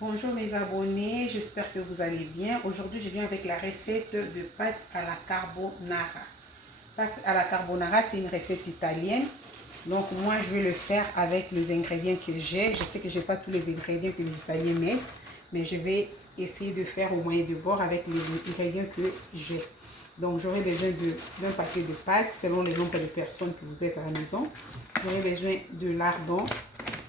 Bonjour mes abonnés, j'espère que vous allez bien. Aujourd'hui, je viens avec la recette de pâtes à la carbonara. Pâtes à la carbonara, c'est une recette italienne. Donc moi, je vais le faire avec les ingrédients que j'ai. Je sais que je n'ai pas tous les ingrédients que les Italiens mettent, mais je vais essayer de faire au moyen de bord avec les ingrédients que j'ai. Donc j'aurai besoin d'un paquet de pâtes selon le nombre de personnes que vous êtes à la maison. J'aurai besoin de lardons.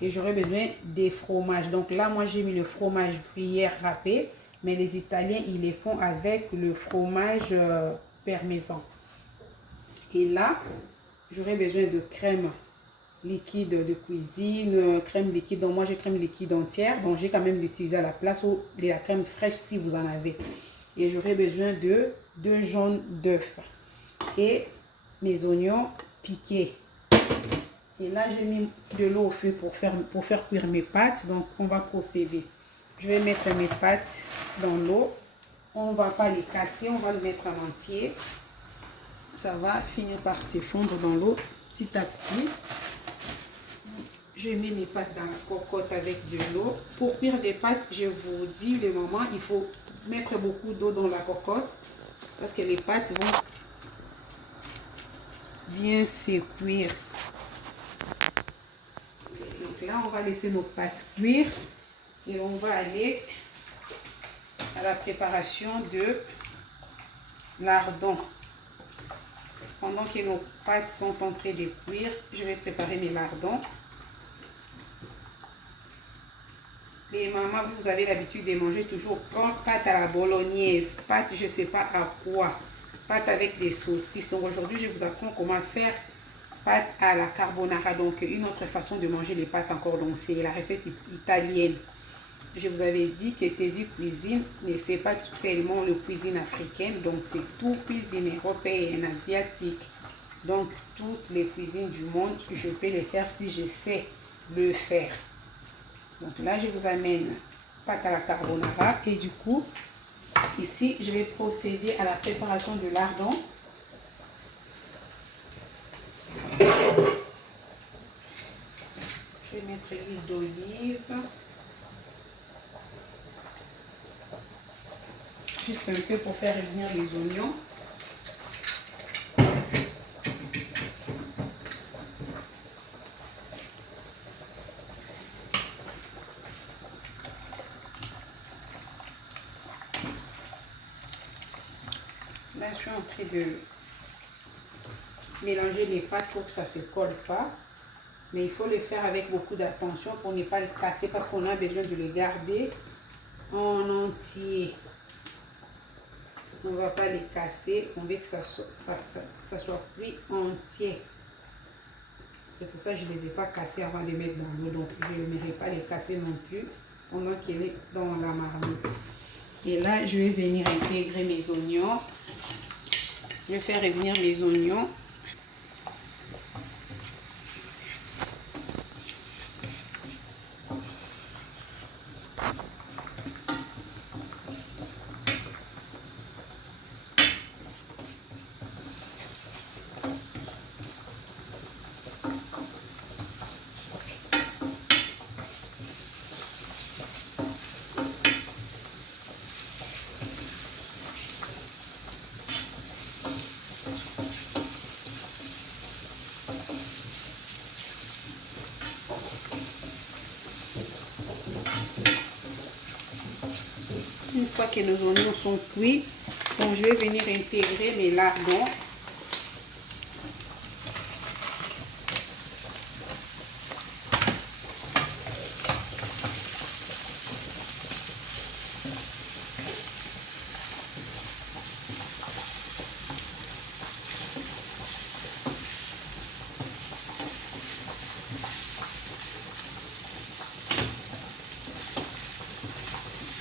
Et j'aurai besoin des fromages. Donc là, moi, j'ai mis le fromage gruyère râpé. Mais les Italiens, ils les font avec le fromage parmesan. Et là, j'aurai besoin de crème liquide de cuisine, crème liquide. Donc moi, j'ai crème liquide entière. Donc j'ai quand même l'utiliser à la place ou de la crème fraîche si vous en avez. Et j'aurai besoin de 2 jaunes d'œufs. Et mes oignons piqués. Et là, j'ai mis de l'eau au feu pour faire cuire mes pâtes. Donc, on va procéder. Je vais mettre mes pâtes dans l'eau. On ne va pas les casser, on va les mettre en entier. Ça va finir par s'effondrer dans l'eau petit à petit. Je mets mes pâtes dans la cocotte avec de l'eau. Pour cuire des pâtes, je vous dis le moment, il faut mettre beaucoup d'eau dans la cocotte parce que les pâtes vont bien se cuire. Donc là, on va laisser nos pâtes cuire et on va aller à la préparation de lardons. Pendant que nos pâtes sont en train de cuire, je vais préparer mes lardons. Les mamans, vous avez l'habitude de manger toujours pâte à la bolognaise, pâte je ne sais pas à quoi, pâte avec des saucisses. Donc aujourd'hui, je vous apprends comment faire pâte à la carbonara, donc une autre façon de manger les pâtes encore. Donc c'est la recette italienne. Je vous avais dit que Tesi Cuisine ne fait pas tellement le cuisine africaine, donc c'est tout cuisine européenne, asiatique. Donc toutes les cuisines du monde, je peux les faire si je sais le faire. Donc là, je vous amène pâte à la carbonara et du coup, ici, je vais procéder à la préparation de lardons. Je vais mettre l'huile d'olive. Juste un peu pour faire revenir les oignons. Là, je suis en train de mélanger les pâtes pour que ça ne se colle pas. Mais il faut le faire avec beaucoup d'attention pour ne pas le casser parce qu'on a besoin de le garder en entier. On ne va pas les casser, on veut que ça soit cuit entier. C'est pour ça que je ne les ai pas cassés avant de les mettre dans l'eau. Donc je n'aimerais pas les casser non plus pendant qu'il est dans la marmite. Et là, je vais venir intégrer mes oignons. Je vais faire revenir mes oignons. Une fois que nos oignons sont cuits, donc je vais venir intégrer mes lardons.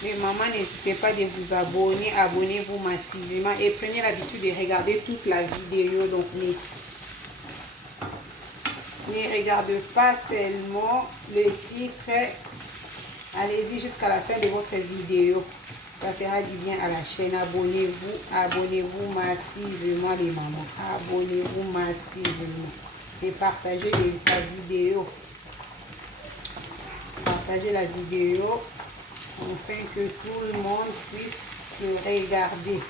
Les mamans, n'hésitez pas de vous abonner, abonnez-vous massivement et prenez l'habitude de regarder toute la vidéo. Donc ne regardez pas seulement le titre, allez-y jusqu'à la fin de votre vidéo. Ça fera du bien à la chaîne. Abonnez-vous massivement les mamans. Abonnez-vous massivement et partagez la vidéo. Partagez la vidéo afin que tout le monde puisse me regarder.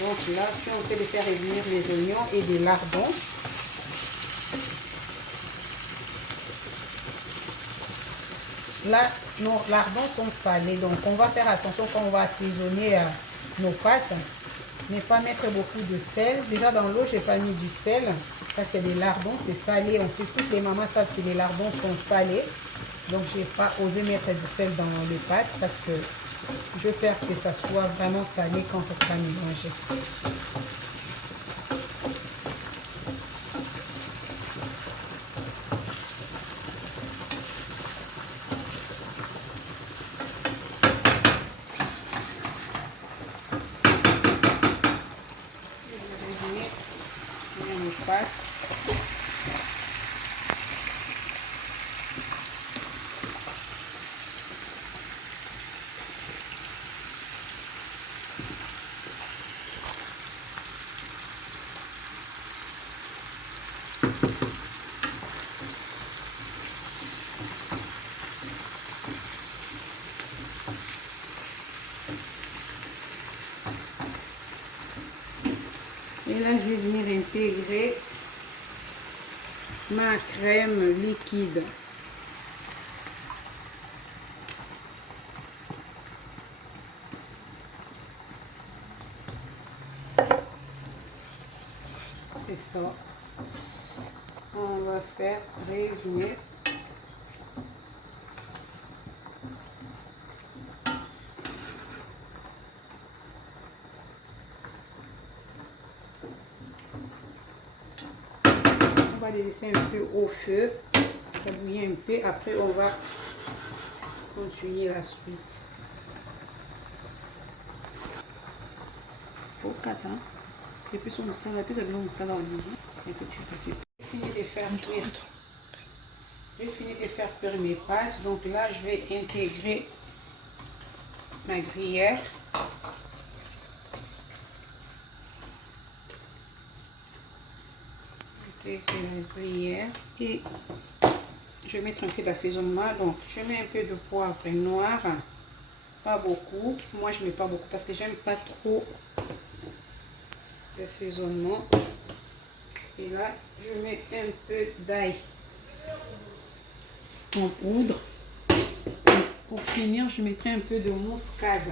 Donc là, si on fait de faire revenir les oignons et des lardons. Là, nos lardons sont salés, donc on va faire attention quand on va assaisonner nos pâtes. Ne pas mettre beaucoup de sel. Déjà dans l'eau, je n'ai pas mis du sel parce que les lardons, c'est salé. On sait, toutes les mamans savent que les lardons sont salés. Donc, je n'ai pas osé mettre du sel dans les pâtes parce que je veux faire que ça soit vraiment salé quand ça sera mélangé. Et là, je vais venir intégrer ma crème liquide. C'est ça. On va faire revenir. On va les laisser un peu au feu, ça bouillit un peu. Après, on va continuer la suite. Au kata, et puis son moussala, puis le moussala en ligne. Un petit peu. J'ai fini de faire cuire. J'ai fini de faire cuire mes pâtes. Donc là, je vais intégrer ma gruyère. Intégrer la gruyère. Et je vais mettre un peu d'assaisonnement. Donc, je mets un peu de poivre noir. Pas beaucoup. Moi, je mets pas beaucoup parce que j'aime pas trop d'assaisonnement. Et là, je mets un peu d'ail en poudre. Pour finir, je mettrai un peu de muscade.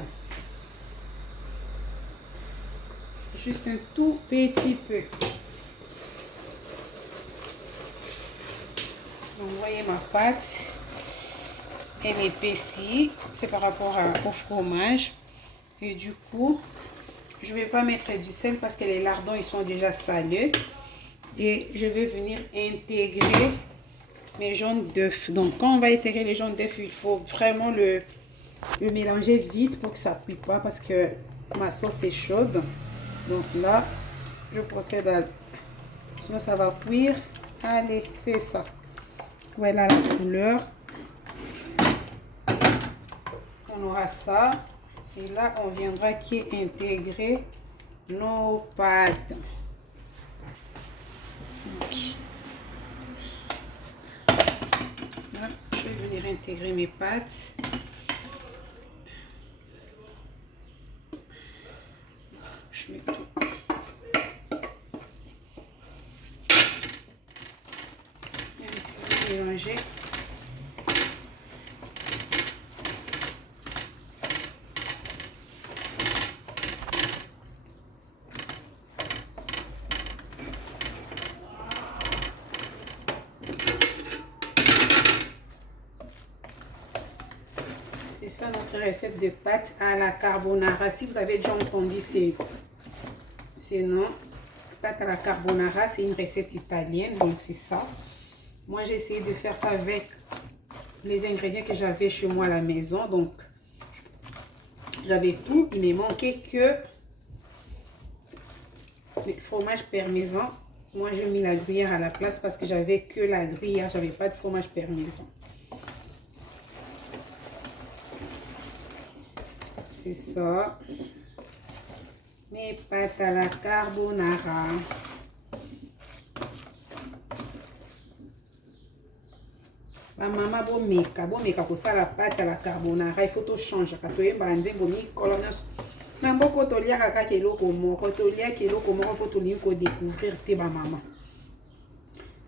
Juste un tout petit peu. Donc, vous voyez ma pâte, elle épaissit. C'est par rapport au fromage. Et du coup, je ne vais pas mettre du sel parce que les lardons, ils sont déjà salés. Et je vais venir intégrer mes jaunes d'œufs. Donc, quand on va intégrer les jaunes d'œufs, il faut vraiment le mélanger vite pour que ça ne cuise pas parce que ma sauce est chaude. Donc là, je procède à... Sinon, ça va cuire. Allez, c'est ça. Voilà la couleur. On aura ça. Et là, on viendra qui intégrer nos pâtes. Donc, là, je vais venir intégrer mes pâtes. Je mets tout. Mélanger. C'est ça notre recette de pâtes à la carbonara. Si vous avez déjà entendu ces noms, pâtes à la carbonara, c'est une recette italienne, donc c'est ça. Moi, j'ai essayé de faire ça avec les ingrédients que j'avais chez moi à la maison. Donc, j'avais tout. Il me manquait que le fromage parmesan. Moi, j'ai mis la gruyère à la place parce que j'avais que la gruyère. J'avais pas de fromage parmesan. C'est ça. Mes pâtes à la carbonara. Ma maman bomeka pour ça la pâte à la carbonara, il faut tout changer. Quand tu es bandé, bomi colonnes. Mais beaucoup de liens à kilo comme quand tu liens kilo comme pour tout liens découvrir tes maman.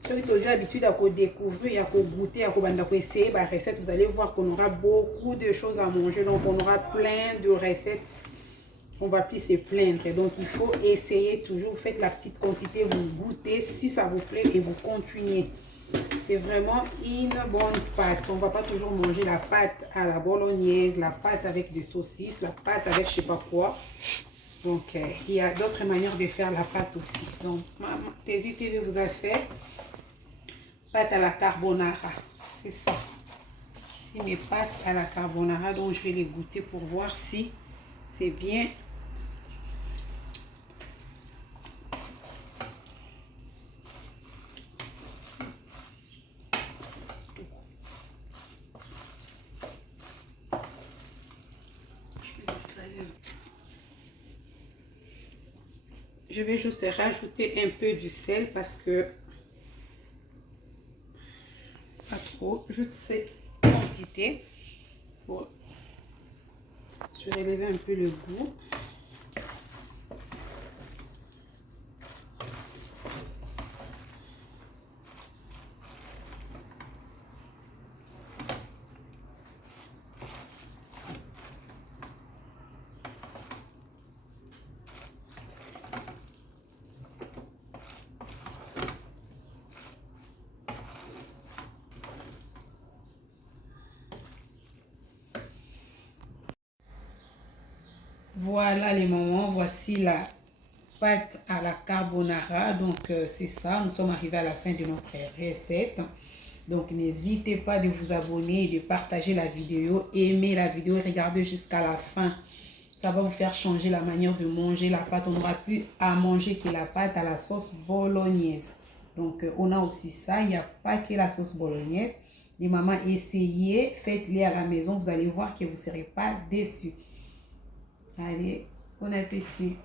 Ceux qui ont l'habitude à découvrir, à goûter, à essayer la recette, vous allez voir qu'on aura beaucoup de choses à manger. Donc on aura plein de recettes. On va plus se plaindre. Donc il faut essayer toujours. Faites la petite quantité, vous goûtez si ça vous plaît et vous continuez. C'est vraiment une bonne pâte. On ne va pas toujours manger la pâte à la bolognaise, la pâte avec des saucisses, la pâte avec je ne sais pas quoi. Donc, il y a d'autres manières de faire la pâte aussi. Donc, Tézi TV vous a fait pâte à la carbonara. C'est ça. C'est mes pâtes à la carbonara. Donc, je vais les goûter pour voir si c'est bien. Je vais juste rajouter un peu du sel parce que pas trop, juste cette quantité pour surélever un peu le goût. Voilà les mamans, voici la pâte à la carbonara. Donc c'est ça, nous sommes arrivés à la fin de notre recette. Donc n'hésitez pas de vous abonner et de partager la vidéo, aimer la vidéo et regarder jusqu'à la fin. Ça va vous faire changer la manière de manger la pâte. On n'aura plus à manger que la pâte à la sauce bolognaise. Donc on a aussi ça, il n'y a pas que la sauce bolognaise. Les mamans, essayez, faites-les à la maison, vous allez voir que vous ne serez pas déçus. Allez, bon appétit.